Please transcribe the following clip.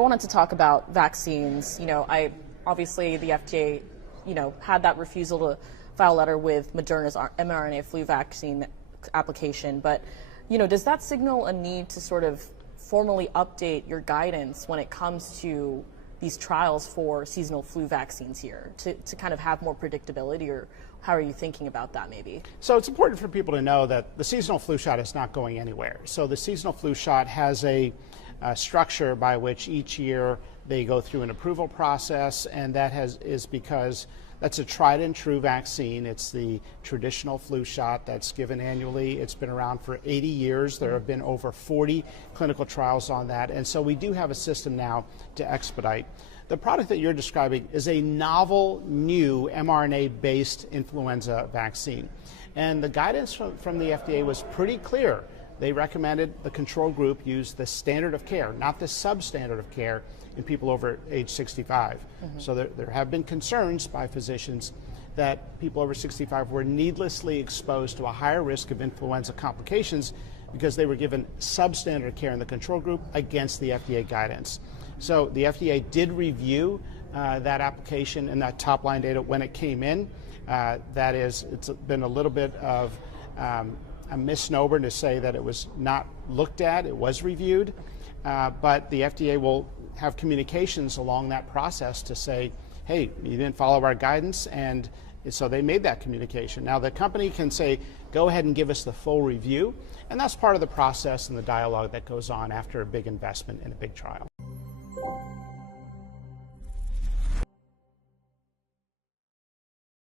I wanted to talk about vaccines. Obviously the FDA, had that refusal to file a letter with Moderna's mRNA flu vaccine application. But, does that signal a need to sort of formally update your guidance when it comes to these trials for seasonal flu vaccines here to kind of have more predictability, or how are you thinking about that maybe? So it's important for people to know that the seasonal flu shot is not going anywhere. So the seasonal flu shot has a structure by which each year they go through an approval process, and that is because that's a tried and true vaccine. It's the traditional flu shot that's given annually. It's been around for 80 years. There have been over 40 clinical trials on that, and so we do have a system now to expedite. The product that you're describing is a novel, new mRNA-based influenza vaccine, and the guidance from the FDA was pretty clear. They recommended the control group use the standard of care, not the substandard of care in people over age 65. So there have been concerns by physicians that people over 65 were needlessly exposed to a higher risk of influenza complications because they were given substandard care in the control group against the FDA guidance. So the FDA did review that application and that top line data when it came in. That is, it's been a little bit of a misnomer to say that it was not looked at. It was reviewed, but the FDA will have communications along that process to say, hey, you didn't follow our guidance, and so they made that communication. Now the company can say, go ahead and give us the full review, and that's part of the process and the dialogue that goes on after a big investment in a big trial.